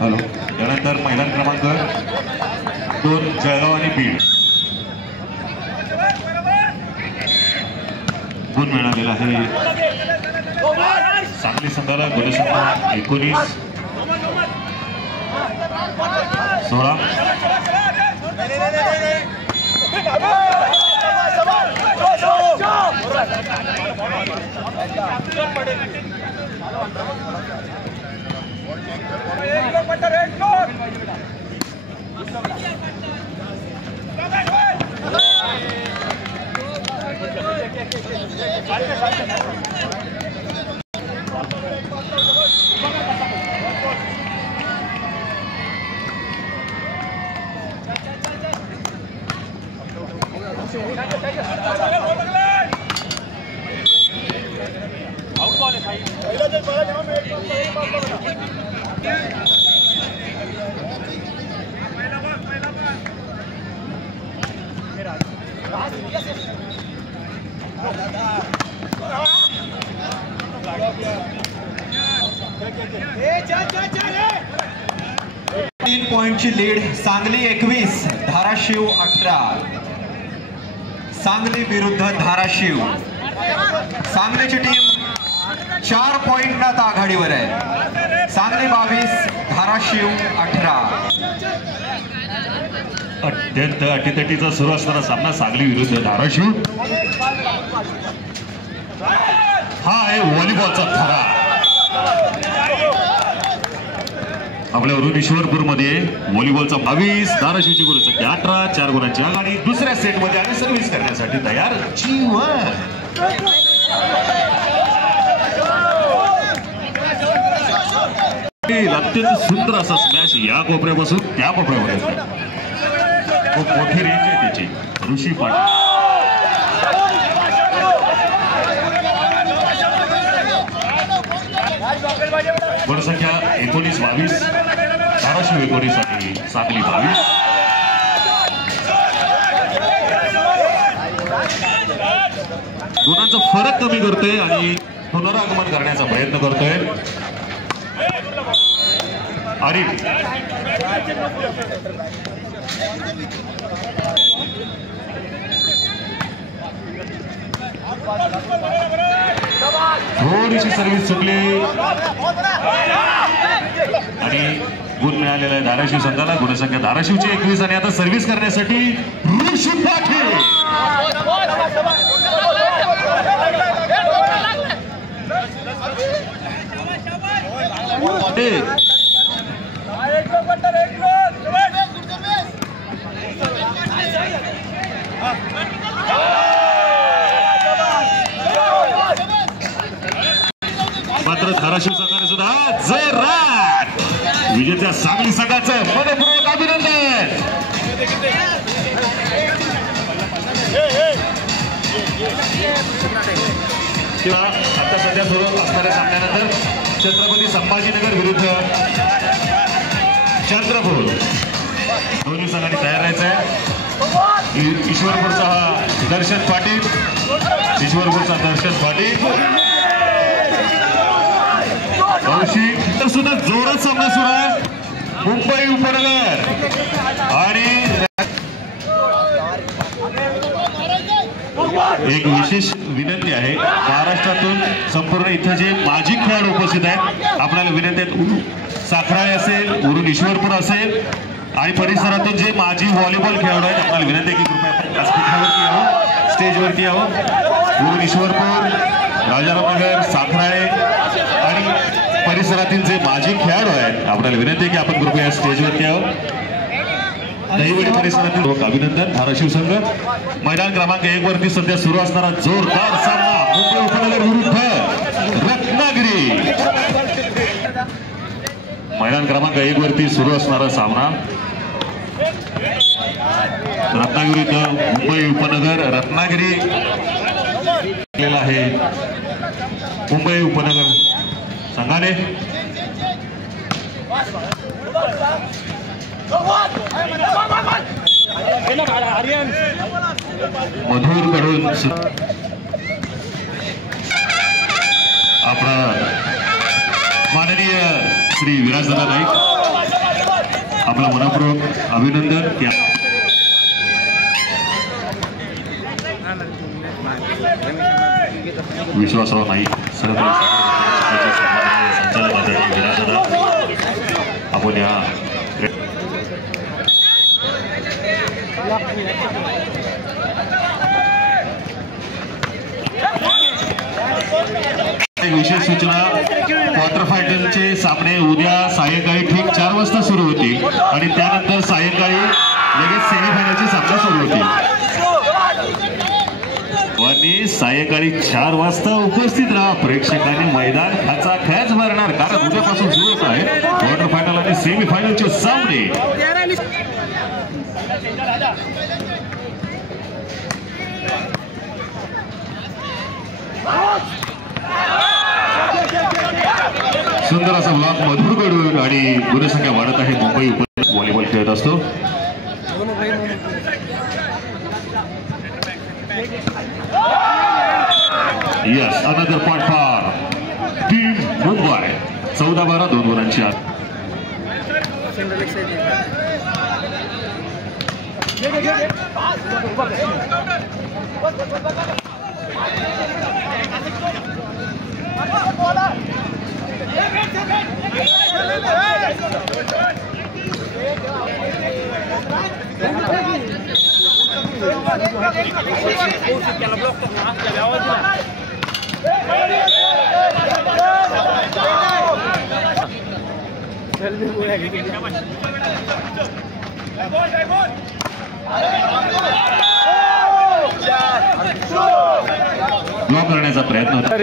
Hello, त्यानंतर मैदान क्रमांक 2 जळगाव आणि बीड गुण मिळालेला आहे सांगली संघाला. गुणसंख्या 19 16. तीन पॉइंटची लीड सांगली 21 धाराशिव 18. सांगली विरुद्ध धाराशिव. सांगलीची टीम 4 पॉइंटात आघाडीवर आहे. सांगली 22 धाराशिव 18. अत्यंत अटीतटीचा सुरू असणारा सामना सांगली विरुद्ध धाराशिव. हा आहे व्हॉलीबॉलचा थरा. आपल्या ईश्वरपूर मध्ये व्हॉलीबॉलचा 22 धाराशिवची गुणसंख्या 18 4 गुणांची आघाडी. दुसऱ्या सेट मध्ये आणि सर्व्हिस करण्यासाठी तयार जीवन. अत्यंत सुंदर असा स्मॅश या कोपऱ्यापासून त्या कोपऱ्यामध्ये. खूप मोठी रेंज आहे त्याची. ऋषी पाटील गुणसंख्या 19-22 धाराशिव 19 आणि सांगली 22. गुणांचा फरक कमी करतोय आणि पुनरागमन करण्याचा प्रयत्न करतोय. आरिफ थोडीशी सर्व्हिस चुकली आणि गुण मिळालेला आहे धाराशिव संघाला. गुणसंख्या धाराशिवची 21 आणि आता सर्व्हिस करण्यासाठी ऋषी पाटील. मात्र धाराशिव संघाने सुद्धा जोरात विजेत्या सांगली संघाचं मनपूर्वक अभिनंदन. किंवा आता सध्या सुरू असणाऱ्या सामन्यानंतर छत्रपती संभाजीनगर विरुद्ध चंद्रपूर दोन्ही संघांनी तयार राहायचं आहे. ईश्वरपूरचा हा दर्शन पाटील. ईश्वरपूरचा दर्शन पाटील तर सुद्धा जोरात सामना सुरू आहे. मुंबई उपनगर आणि एक विशेष विनंती आहे महाराष्ट्रातून संपूर्ण इथं जे माजी खेळाडू उपस्थित आहेत आपल्याला विनंती आहेत. साखराळे असेल, उरून ईश्वरपूर असेल आणि परिसरातून जे माजी व्हॉलीबॉल खेळाडू आहेत आपल्याला विनंती आहे की कृपया व्यासपीठावरती यावं, स्टेजवरती यावं. उरून ईश्वरपूर, राजारामनगर, साखराळे आणि परिसरातील जे माजी खेळाडू आहेत आपल्याला विनंती आहे की आपण कृपया स्टेजवरती यावं. दहिवडी परिसरातील लोक अभिनंदन. धाराशिव संघ मैदान क्रमांक 1 वरती सध्या सुरू असणारा जोरदार सामना मुंबई उपनगर विरुद्ध रत्नागिरी. मैदान क्रमांक 1 वरती सुरू असणारा सामना रत्नागिरी मुंबई उपनगर. रत्नागिरी आहे मुंबई उपनगर संघाने मधुर कडून आपला माननीय श्री विराजदादा नाईक आपला मनपूर्वक अभिनंदन. विश्वासराव नाईक संचालक आदरणीय विराजदादा आपण या विशेष सूचना. क्वार्टर फायनलचे सामने उद्या सायंकाळी ठीक 4 वाजता सुरू होतील आणि त्यानंतर सायंकाळी लगेच सेमीफायनलचे सामने सुरू होतील आणि सायंकाळी 4 वाजता उपस्थित राहा. प्रेक्षकांनी मैदान खचाखच भरणार कारण उद्यापासून सुरू होत आहे क्वार्टर फायनल आणि सेमीफायनलचे सामने. सुंदर असा ब्लॉक मधुर कडून आणि गुणसंख्या वाढत आहे. मुंबई व्हॉलीबॉल खेळत असतो. Yes another point for team Mumbai. 14-12 2 गुणांची आत. ब्लॉक करण्याचा प्रयत्न होता.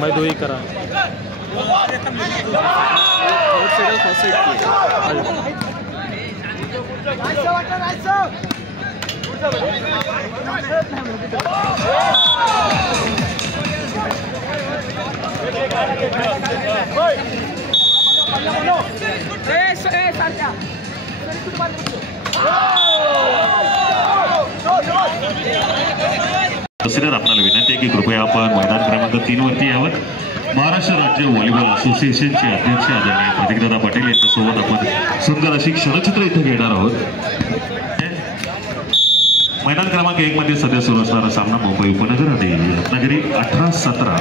मैं 2 ही करा आपल्याला विनंती आहे की कृपया आपण मैदान क्रमांक 3 वरती यावं. महाराष्ट्र राज्य व्हॉलीबॉल असोसिएशनचे अध्यक्ष आदरणीय प्रतीकदादा पाटील यांच्यासोबत आपण सुंदर अशी क्षणचित्र इथे घेणार आहोत. मैदान क्रमांक 1 मध्ये सध्या सुरू असणारा सामना मुंबई उपनगर आणि रत्नागिरी 18-17.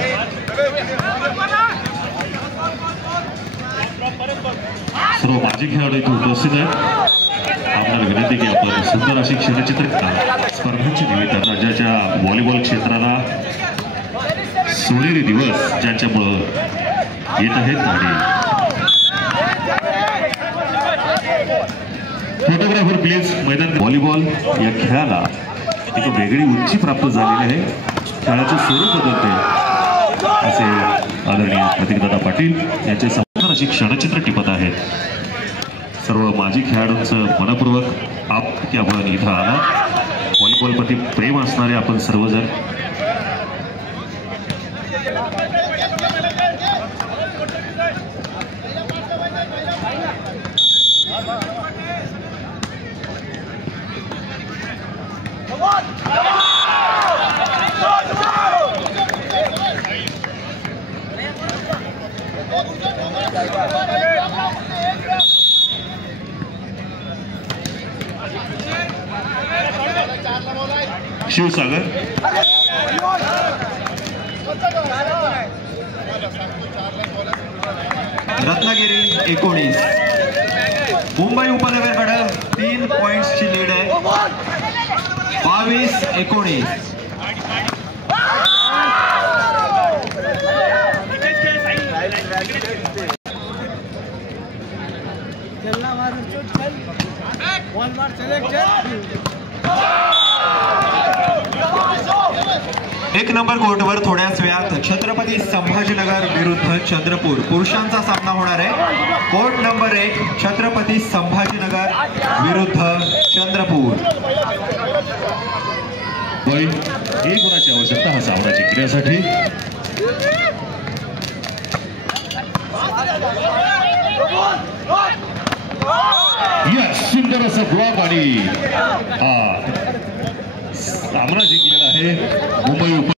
सर्व माजी खेळाडू इथे उपस्थित आहेत. आपल्याला विनंती की आपण सुंदर अशी क्षणचित्र स्पर्धांच्या निमित्तानं राज्याच्या व्हॉलीबॉल क्षेत्राला सोनेरी दिवस ज्यांच्यामुळं येत आहेत आणि फोटोग्राफर प्लीज. मैदान व्हॉलीबॉल या खेळाला एक वेगळी उंची प्राप्त झालेली आहे. खेळाचं स्वरूप बदलते असे आदरणीय प्रतीकदादा पाटील यांचे सुंदर अशी क्षणचित्र टिपत आहेत. सर्व माजी खेळाडूंचं मनपूर्वक की आपण इथं आला. व्हॉलीबॉलप्रती प्रेम असणारे आपण सर्वजण शिवसागर रत्नागिरी 19. मुंबई उपनगरकडे 3 पॉइंट्सची लीड आहे. 22-19. एक नंबर कोर्टवर थोड्याच वेळात छत्रपती संभाजीनगर विरुद्ध चंद्रपूर पुरुषांचा सामना होणार आहे. कोर्ट नंबर 1 छत्रपती संभाजीनगर विरुद्ध चंद्रपूर. एक गुणाची आवश्यकता हा सामना जिंकण्यासाठी. सुंदर सुंदर असं ब्लॉक आणि हा सामना जिंकलेला आहे मुंबई